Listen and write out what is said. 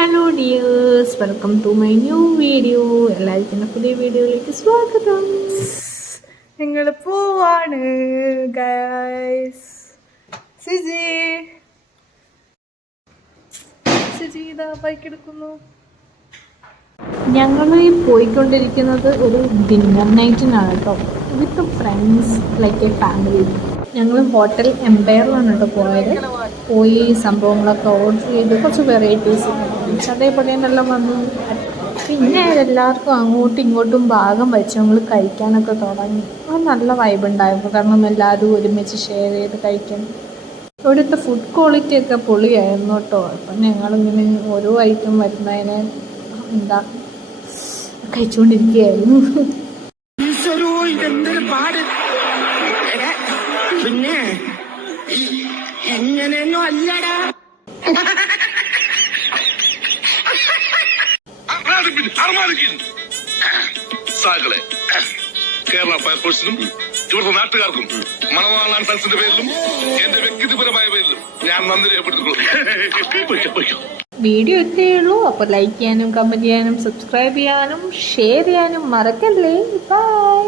Hello dears, welcome to my new video. എല്ലാവർക്കും എൻ്റെ പുതിയ വീഡിയോയിലേക്ക് സ്വാഗതം. നിങ്ങൾ പോവാണ് ഗൈസ്. സിജി ഇതാ ബൈക്ക് എടുക്കുന്നു. ഞങ്ങൾ പോയിക്കൊണ്ടിരിക്കുന്നത് ഒരു ഡിന്നർ നൈറ്റിനാണ് കേട്ടോ, with friends like A family. ഞങ്ങൾ ഹോട്ടൽ എംപയറിലാണ് കേട്ടോ പോയി സംഭവങ്ങളൊക്കെ ഓർഡർ ചെയ്ത് കുറച്ച് വെറൈറ്റീസ് അതേപോലെ എല്ലാം വന്നു. പിന്നെ എല്ലാവർക്കും അങ്ങോട്ടും ഇങ്ങോട്ടും ഭാഗം വെച്ച് ഞങ്ങൾ കഴിക്കാനൊക്കെ തുടങ്ങി. അത് നല്ല വൈബ് ഉണ്ടായിരുന്നു, കാരണം എല്ലാവരും ഒരുമിച്ച് ഷെയർ ചെയ്ത് കഴിക്കാൻ. ഇവിടുത്തെ ഫുഡ് ക്വാളിറ്റി ഒക്കെ പൊളിയായിരുന്നു കേട്ടോ. അപ്പം ഞങ്ങളിങ്ങനെ ഓരോ ഐറ്റം വരുന്നതിന് കഴിച്ചുകൊണ്ടിരിക്കുകയായിരുന്നു. പിന്നെ എങ്ങനെയൊന്നും അല്ലടാ. സാകളെ കേരള ഫയർഫോഴ്സിനും ഇവിടുത്തെ നാട്ടുകാർക്കും മണവാളാൻ സൽസിന്റെ പേരിലും എന്റെ വ്യക്തിപരമായ പേരിലും ഞാൻ നന്ദി രേഖപ്പെടുത്തുന്നു. വീഡിയോ ഇത്രയേ ഉള്ളൂ. അപ്പോൾ ലൈക്ക് ചെയ്യാനും കമൻറ്റ് ചെയ്യാനും സബ്സ്ക്രൈബ് ചെയ്യാനും ഷെയർ ചെയ്യാനും മറക്കല്ലേ. ബൈ.